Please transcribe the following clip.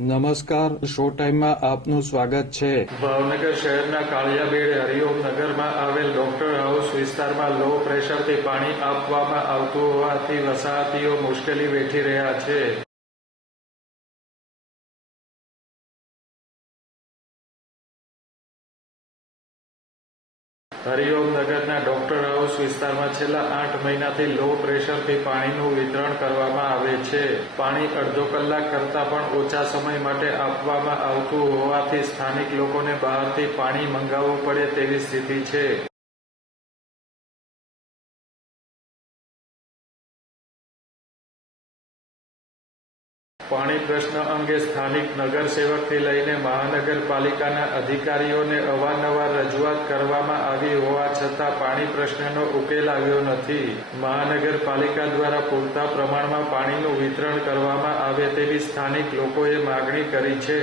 નમસ્કાર, શો ટાઈમમાં આપનું સ્વાગત છે. ભાવનગર શહેરના કાળિયાબેડ હરિઓમ નગરમાં આવેલ ડોક્ટર હાઉસ વિસ્તારમાં લો પ્રેશરથી પાણી આપવામાં આવતું હોવાથી વસાહતીઓ મુશ્કેલી વેઠી રહ્યા છે. હરિઓમ નગરના ડોક્ટર હાઉસ વિસ્તારમાં છેલ્લા 8 મહિનાથી લો પ્રેશરથી પાણીનું વિતરણ કરવામાં આવે છે. પાણી અડધો કલાક કરતાં પણ ઓછા સમય માટે આપવામાં આવતું હોવાથી સ્થાનિક લોકોને બહારથી પાણી મંગાવવું પડે તેવી સ્થિતિ છે. પાણી પ્રશ્ન અંગે સ્થાનિક નગરસેવકથી લઈને મહાનગરપાલિકાના અધિકારીઓને અવારનવાર રજૂઆત કરવામાં આવી હોવા છતાં પાણી પ્રશ્નનો ઉકેલ આવ્યો નથી. મહાનગરપાલિકા દ્વારા પૂરતા પ્રમાણમાં પાણીનું વિતરણ કરવામાં આવે તેવી સ્થાનિક લોકોએ માગણી કરી છે.